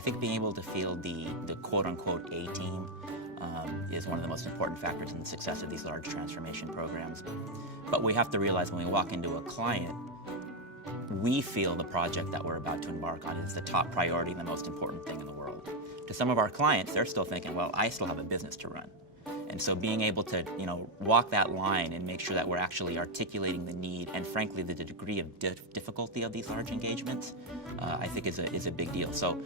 I think being able to field the quote-unquote A team is one of the most important factors in the success of these large transformation programs. But we have to realize when we walk into a client, we feel the project that we're about to embark on is the top priority and the most important thing in the world. To some of our clients, they're still thinking, well, I still have a business to run. And so being able to, walk that line and make sure that we're actually articulating the need and frankly the degree of difficulty of these large engagements, I think is a big deal. So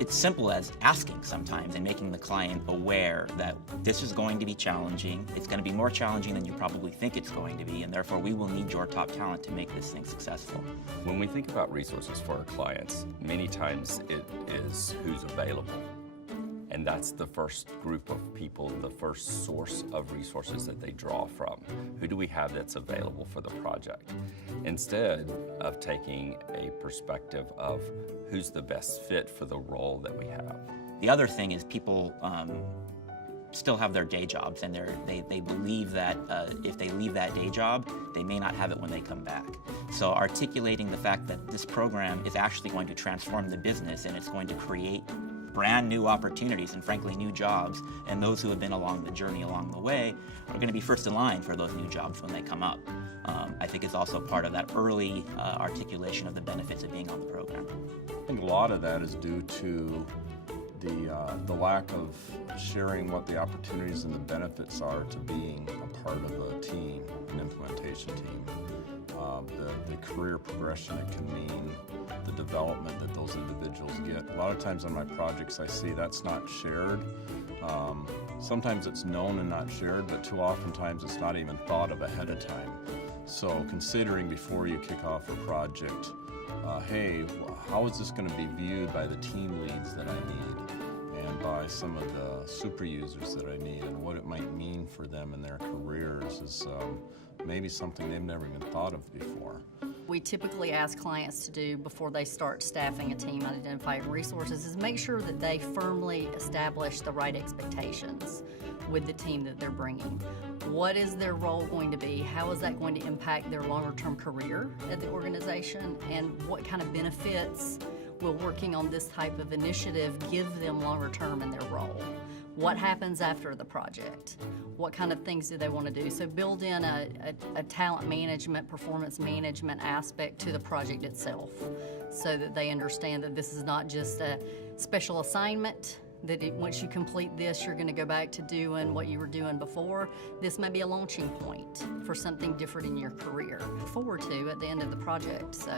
it's simple as asking sometimes and making the client aware that this is going to be challenging. It's going to be more challenging than you probably think it's going to be, and therefore we will need your top talent to make this thing successful. When we think about resources for our clients, many times it is who's available. And that's the first group of people, the first source of resources that they draw from. Who do we have that's available for the project? Instead of taking a perspective of who's the best fit for the role that we have. The other thing is people still have their day jobs, and they believe that if they leave that day job, they may not have it when they come back. So articulating the fact that this program is actually going to transform the business and it's going to create brand new opportunities and frankly new jobs, and those who have been along the journey along the way are going to be first in line for those new jobs when they come up. I think it's also part of that early articulation of the benefits of being on the program. I think a lot of that is due to the lack of sharing what the opportunities and the benefits are to being a part of a team, an implementation team. The career progression it can mean, the development that those individuals get. A lot of times on my projects I see that's not shared. Sometimes it's known and not shared, but too oftentimes it's not even thought of ahead of time. So considering before you kick off a project, hey, how is this going to be viewed by the team leads that I need and by some of the super users that I need, and what it might mean for them in their careers is maybe something they've never even thought of before. We typically ask clients to do before they start staffing a team and identifying resources is make sure that they firmly establish the right expectations with the team that they're bringing. What is their role going to be? How is that going to impact their longer-term career at the organization? And what kind of benefits will working on this type of initiative give them longer-term in their role? What happens after the project? What kind of things do they want to do? So build in a talent management, performance management aspect to the project itself so that they understand that this is not just a special assignment, that once you complete this, you're going to go back to doing what you were doing before. This may be a launching point for something different in your career. Forward to at the end of the project. So,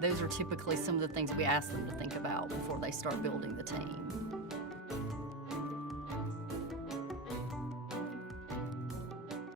those are typically some of the things we ask them to think about before they start building the team.